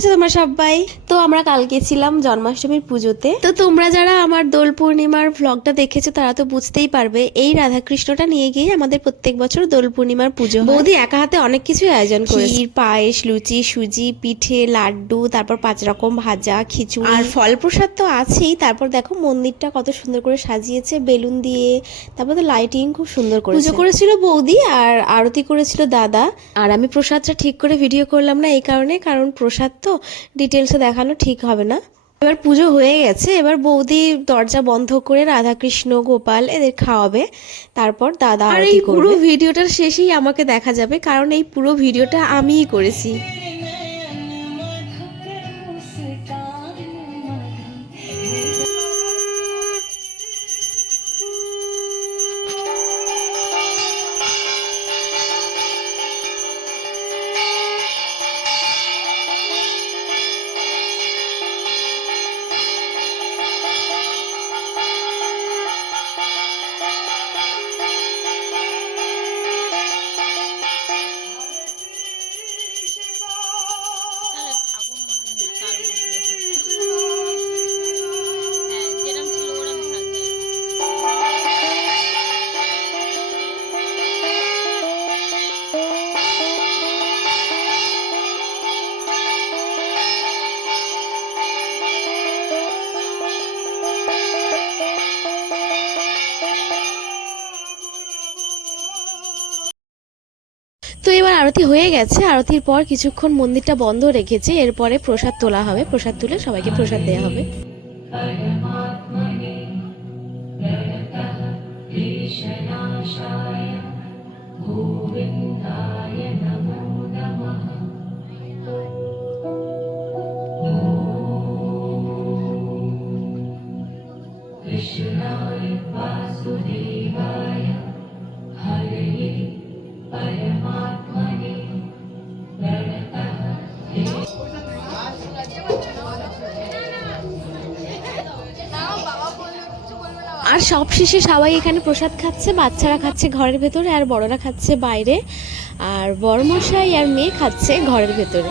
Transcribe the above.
আছো তোমরা সবাই? তো আমরা কালকে ছিলাম জন্মাষ্টমীর পুজোতে। তো তোমরা যারা আমার দোল পূর্ণিমার ভ্লগটা দেখেছো তারা তো বুঝতেই পারবে এই রাধাকৃষ্ণটা নিয়ে গিয়ে আমাদের প্রত্যেক বছর দোল পূর্ণিমার পুজো হয়। বৌদি একা হাতে অনেক কিছু আয়োজন করে, ক্ষীর, পায়েস, লুচি, সুজি, পিঠে, লাড্ডু, তারপর 5 রকম ভাজা, খিচুড়ি আর ফল প্রসাদ তো আছেই। তারপর দেখো মন্দিরটা কত সুন্দর করে সাজিয়েছে বেলুন দিয়ে, তারপর তো লাইটিং খুব সুন্দর করে পুজো করেছিল বৌদি, আর আরতি করেছিল দাদা। আর আমি প্রসাদটা ঠিক করে ভিডিও করলাম না এই কারণে, কারণ প্রসাদ তো ডিটেলসে দেখানো ঠিক হবে না। এবার পুজো হয়ে গেছে, এবার বৌদি দরজা বন্ধ করে রাধাকৃষ্ণ গোপাল এদের খাওয়াবে, তারপর দাদা আরতি করবে। পুরো ভিডিওটার শেষেই আমাকে দেখা যাবে, কারণ এই পুরো ভিডিওটা আমিই করেছি। তো এবার আরতি হয়ে গেছে, আরতির পর কিছুক্ষণ মন্দিরটা বন্ধ রেখেছে, এরপরে প্রসাদ তোলা হবে, প্রসাদ তুলে সবাইকে প্রসাদ দেওয়া হবে। আর সব শেষে সবাই এখানে প্রসাদ খাচ্ছে, বাচ্চারা খাচ্ছে ঘরের ভেতরে আর বড়রা খাচ্ছে বাইরে, আর বড়মশাই আর মেয়ে খাচ্ছে ঘরের ভেতরে।